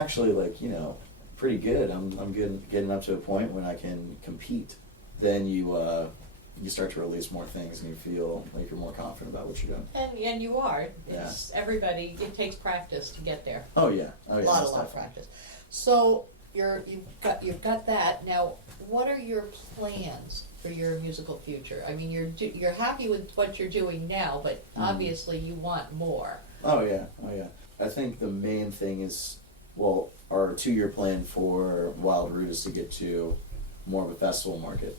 Actually, like, pretty good. I'm good, getting up to a point when I can compete. Then you start to release more things and you feel like you're more confident about what you're doing. And you are. Yeah. Everybody, it takes practice to get there. Oh yeah. A lot of practice. So you've got that. Now, what are your plans for your musical future? I mean, you're happy with what you're doing now, but obviously you want more. Oh yeah. I think the main thing is, well, our 2-year plan for Wild Root is to get to more of a festival market,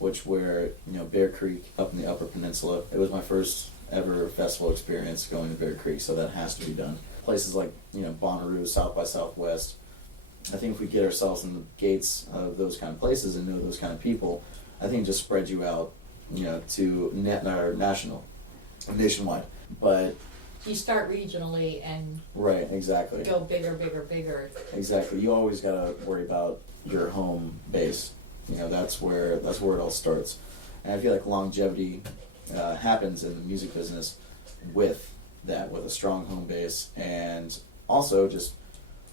which where, Bear Creek up in the Upper Peninsula, it was my first ever festival experience going to Bear Creek, so that has to be done. Places like, Bonnaroo, South by Southwest, I think if we get ourselves in the gates of those kind of places and know those kind of people, I think it just spreads you out, to nationwide. But You start regionally and right, exactly. Go bigger. Exactly. You always got to worry about your home base. That's where it all starts. And I feel like longevity happens in the music business with a strong home base, and also just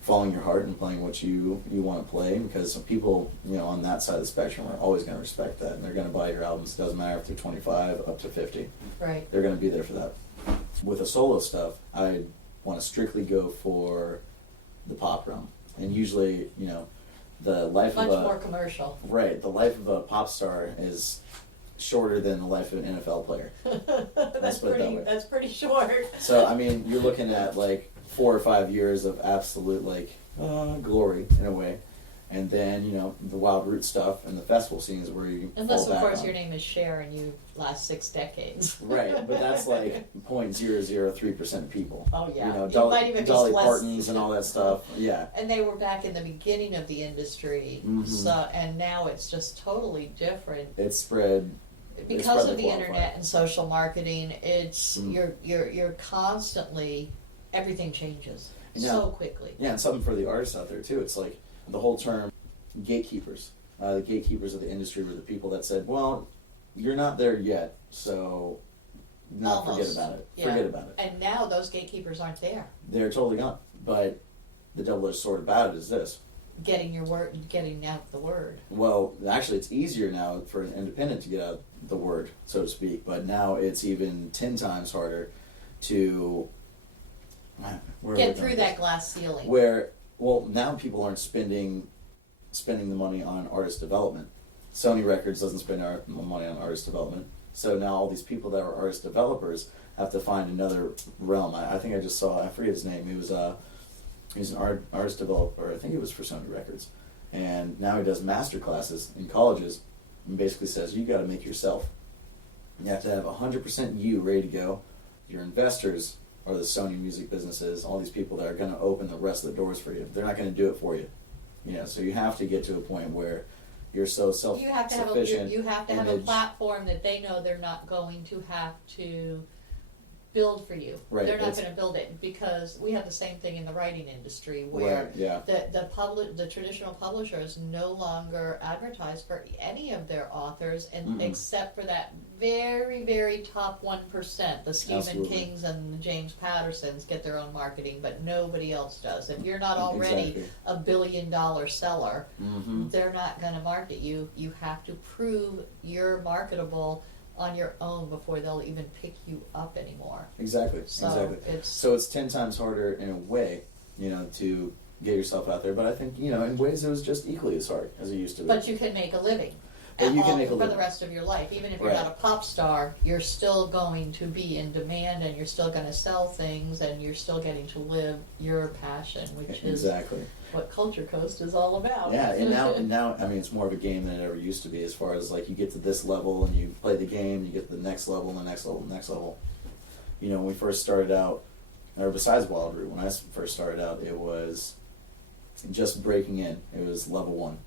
following your heart and playing what you want to play, because some people, on that side of the spectrum are always going to respect that, and they're going to buy your albums. It doesn't matter if they're 25 up to 50. Right. They're going to be there for that. With the solo stuff, I want to strictly go for the pop realm, and usually, the life Much of more commercial. Right, the life of a pop star is shorter than the life of an NFL player. That's pretty short. So I mean, you're looking at like 4 or 5 years of absolute glory in a way, and then the Wild Root stuff and the festival scenes where you unless fall of back course on. your name is Cher and you last 6 decades. Right, but that's like 0.003% of people. Oh yeah, Dolly, might even Dolly be less. Partons and all that stuff. Yeah, and they were back in the beginning of the industry, so and now it's just totally different. It's spread because of the internet and social marketing. It's you're constantly, everything changes so quickly. Yeah, and something for the artists out there too. It's like the whole term gatekeepers. The gatekeepers of the industry were the people that said, "Well, you're not there yet, so forget about it. Yeah. Forget about it." And now those gatekeepers aren't there. They're totally gone. But the double-edged sword about it is this: getting out the word. well, actually, it's easier now for an independent to get out the word, so to speak. But now it's even 10 times harder to get through that glass ceiling. Now people aren't spending the money on artist development. Sony Records doesn't spend money on artist development. So now all these people that are artist developers have to find another realm. I think I just saw, I forget his name. He was an artist developer. I think it was for Sony Records. And now he does master classes in colleges and basically says, you got to make yourself. You have to have 100% you ready to go. Your investors are the Sony music businesses, all these people that are going to open the rest of the doors for you. They're not going to do it for you. So you have to get to a point where you're so self-sufficient. You have to have a platform that they know they're not going to have to build for you. Right. They're not going to build it, because we have the same thing in the writing industry where the traditional publishers no longer advertise for any of their authors, and except for that very, very top 1%, the Stephen Kings and the James Pattersons get their own marketing, but nobody else does. If you're not already a $1 billion seller, they're not going to market you. You have to prove you're marketable on your own before they'll even pick you up anymore. Exactly. So it's 10 times harder in a way, to get yourself out there. But I think, in ways it was just equally as hard as it used to be. But you can make a living. But you can make a for living the rest of your life. Even if you're not a pop star, you're still going to be in demand, and you're still going to sell things, and you're still getting to live your passion, which is what Culture Coast is all about. Yeah, and now, I mean, it's more of a game than it ever used to be, as far as like you get to this level and you play the game, you get to the next level and the next level and the next level. When we first started out, or besides Wild Root, when I first started out, it was just breaking in. It was level 1.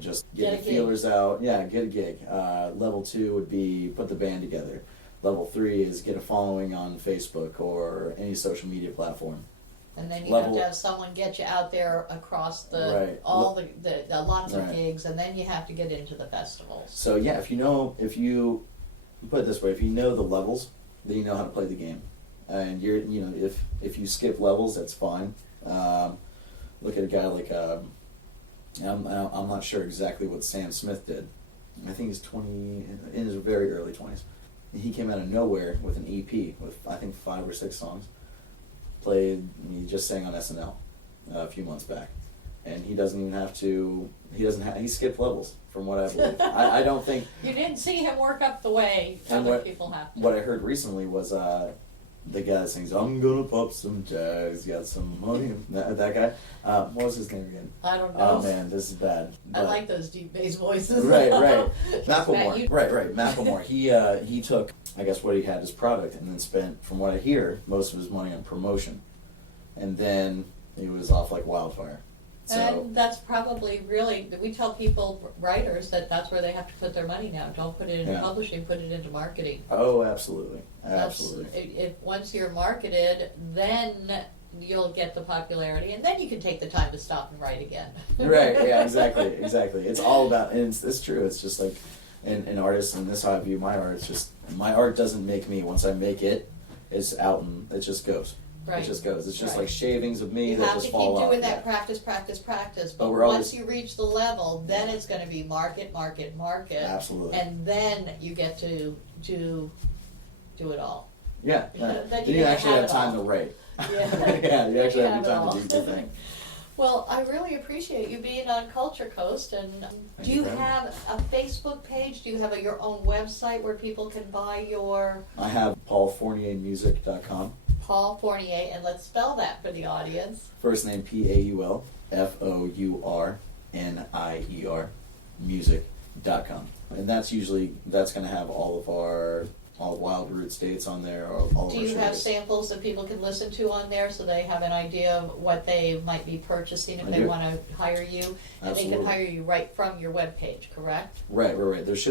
Just get the feelers out. Yeah, get a gig. Level 2 would be put the band together. Level 3 is get a following on Facebook or any social media platform. And then you have to have someone get you out there across the lots of gigs, and then you have to get into the festivals. So yeah, if you put it this way, if you know the levels, then you know how to play the game. And if you skip levels, that's fine. look at a guy like I'm not sure exactly what Sam Smith did. I think he's 20, in his very early 20s. He came out of nowhere with an EP with, I think, 5 or 6 songs. He just sang on SNL a few months back. And he doesn't even have to, he skipped levels, from what I believe. I don't think... You didn't see him work up the way other people have to. What I heard recently was the guy that sings, I'm gonna pop some tags, got some money, that guy. What was his name again? I don't know. Oh man, this is bad. I like those deep bass voices. Right. Macklemore. Right. Macklemore. He took, I guess, what he had as product and then spent, from what I hear, most of his money on promotion. And then he was off like wildfire. So, and that's probably really, we tell people, writers, that's where they have to put their money now. Don't put it into publishing, put it into marketing. Oh, absolutely. If once you're marketed, then you'll get the popularity, and then you can take the time to stop and write again. Right, yeah, exactly. It's all about, and it's true, it's just like an artist, and this is how I view my art, it's just, my art doesn't make me. Once I make it, it's out and it just goes. Right. It just goes. It's just like shavings of me that just fall off. You have to keep doing that practice. But once you reach the level, then it's going to be market. Absolutely. And then you get to do it all. Yeah. Then you actually have time to write. Yeah. You actually have time to do your thing. Well, I really appreciate you being on Culture Coast. And do you have a Facebook page? Do you have your own website where people can buy your... I have paulfourniermusic.com. Paul Fournier, and let's spell that for the audience. First name Paul, Fournier, music.com. And that's going to have all of our Wild Roots dates on there. Do you have samples that people can listen to on there so they have an idea of what they might be purchasing if they want to hire you? And Absolutely. They can hire you right from your webpage, correct? Right. There's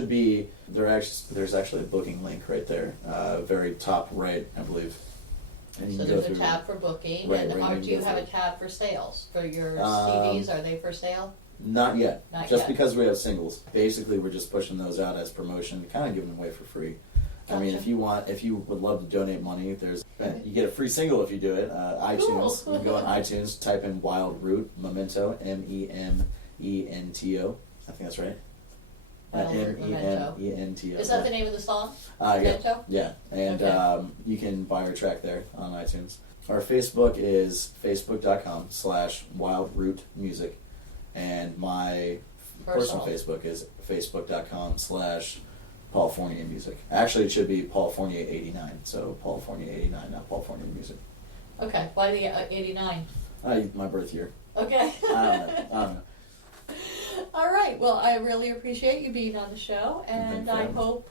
actually a booking link right there, very top right, I believe. And So there's a tab for booking, and do you have a tab for sales? For your CDs, are they for sale? Not yet. Not just yet. Because we have singles. Basically, we're just pushing those out as promotion, kind of giving them away for free. Gotcha. I mean, if you would love to donate money, you get a free single if you do it. iTunes, Cool. You can go on iTunes, type in Wild Root, Memento, Memento. I think that's right. Memento. Is that the name of the song? Memento? Yeah. And you can buy our track there on iTunes. Our Facebook is facebook.com/wildrootmusic. And my personal Facebook is facebook.com/Paul Fournier Music. Actually, it should be Paul Fournier 89. So Paul Fournier 89, not Paul Fournier Music. Okay. Why the 89? My birth year. Okay. I don't know. All right. Well, I really appreciate you being on the show, and I hope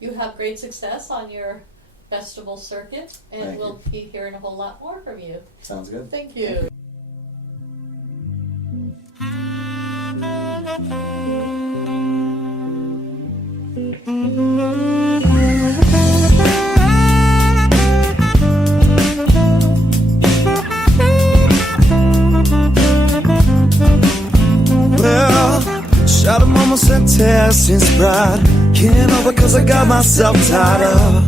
you have great success on your festival circuit, and we'll be hearing a whole lot more from you. Sounds good. Thank you. Shot a moments and testing pride. Can't over cause I got myself tied up.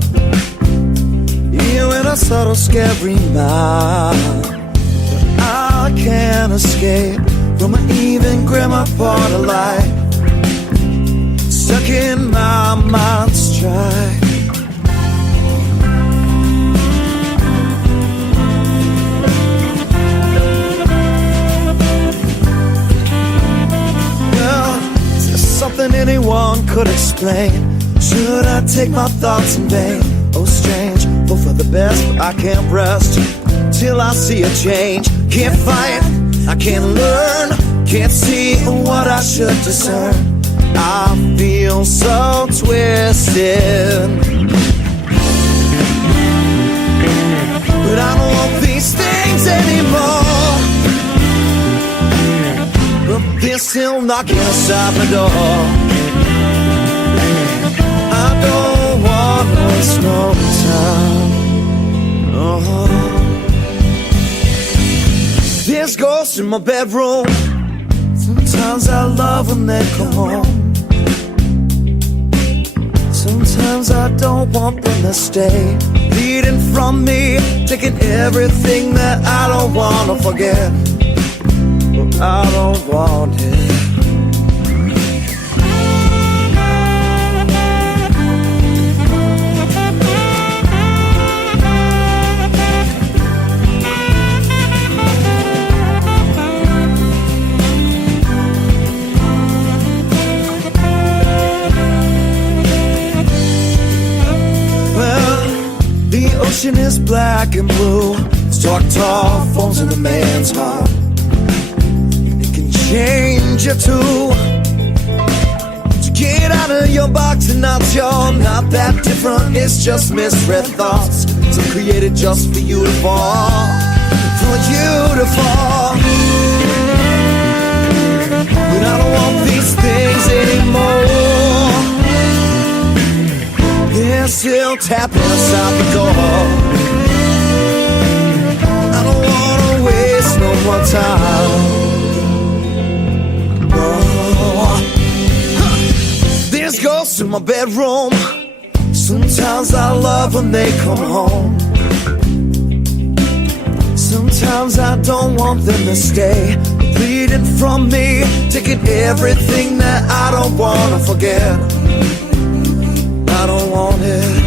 You in a subtle scary mind. I can't escape from an even grimmer part of life. Stuck in my mind's stride. Something anyone could explain. Should I take my thoughts in vain? Oh strange, hope for the best, but I can't rest till I see a change. Can't fight, I can't learn, can't see what I should discern. I feel so twisted, but I don't want these things anymore. But they're still knocking outside my door. I don't want to waste no time. There's ghosts in my bedroom. Sometimes I love when they come home. Sometimes I don't want them to stay. Bleeding from me, taking everything that I don't want to forget. I don't want it. The ocean is black and blue. Dark tall forms in a man's heart. It can change you too. So get out of your box and not you're not that different. It's just misread thoughts. So created just for you to fall. For you to fall. But I don't want these things anymore. They're still tapping us out the door. I don't wanna waste no more time. Oh. There's ghosts in my bedroom. Sometimes I love when they come home. Sometimes I don't want them to stay. Bleeding from me, taking everything that I don't wanna forget. I don't want it.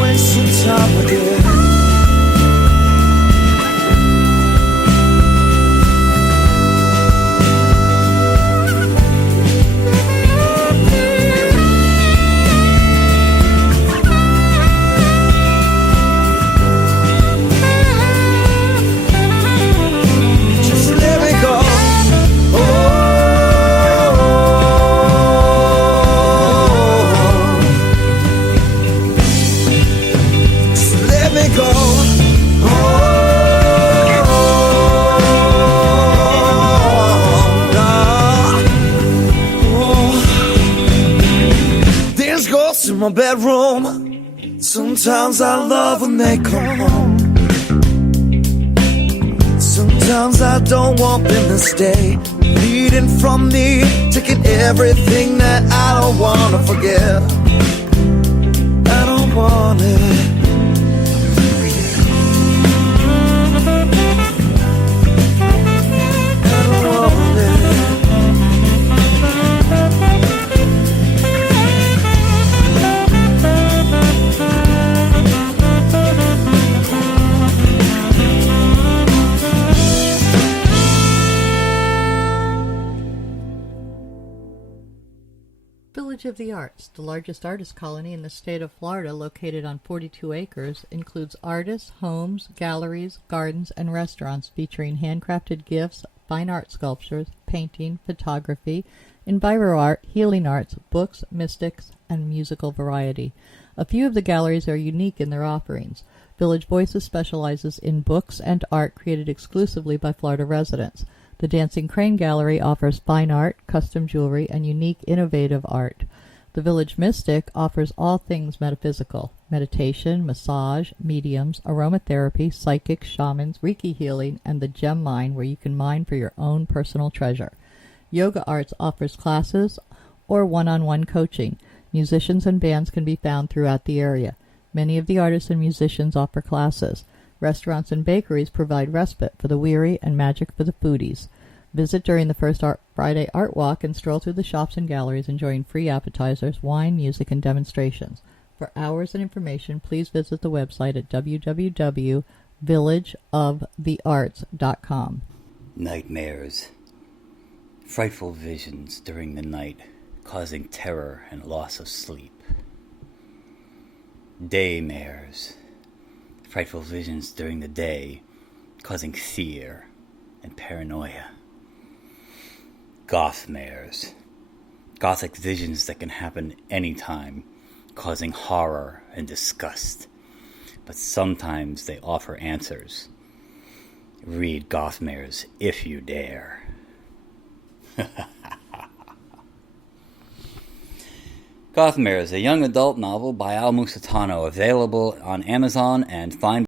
Wasting time again. In my bedroom, sometimes I love when they come home. Sometimes I don't want them to stay. Bleeding from me, taking everything that I don't wanna forget. I don't want it. Village of the Arts, the largest artist colony in the state of Florida, located on 42 acres, includes artists, homes, galleries, gardens, and restaurants featuring handcrafted gifts, fine art sculptures, painting, photography, enviro art, healing arts, books, mystics, and musical variety. A few of the galleries are unique in their offerings. Village Voices specializes in books and art created exclusively by Florida residents. The Dancing Crane Gallery offers fine art, custom jewelry, and unique, innovative art. The Village Mystic offers all things metaphysical: meditation, massage, mediums, aromatherapy, psychics, shamans, Reiki healing, and the gem mine, where you can mine for your own personal treasure. Yoga Arts offers classes or one-on-one coaching. Musicians and bands can be found throughout the area. Many of the artists and musicians offer classes. Restaurants and bakeries provide respite for the weary and magic for the foodies. Visit during the first Friday Art Walk and stroll through the shops and galleries enjoying free appetizers, wine, music, and demonstrations. For hours and information, please visit the website at www.villageofthearts.com. Nightmares. Frightful visions during the night, causing terror and loss of sleep. Daymares. Frightful visions during the day, causing fear and paranoia. Gothmares. Gothic visions that can happen anytime, causing horror and disgust. But sometimes they offer answers. Read Gothmares if you dare. Gothmares, a young adult novel by Al Musitano, available on Amazon and fine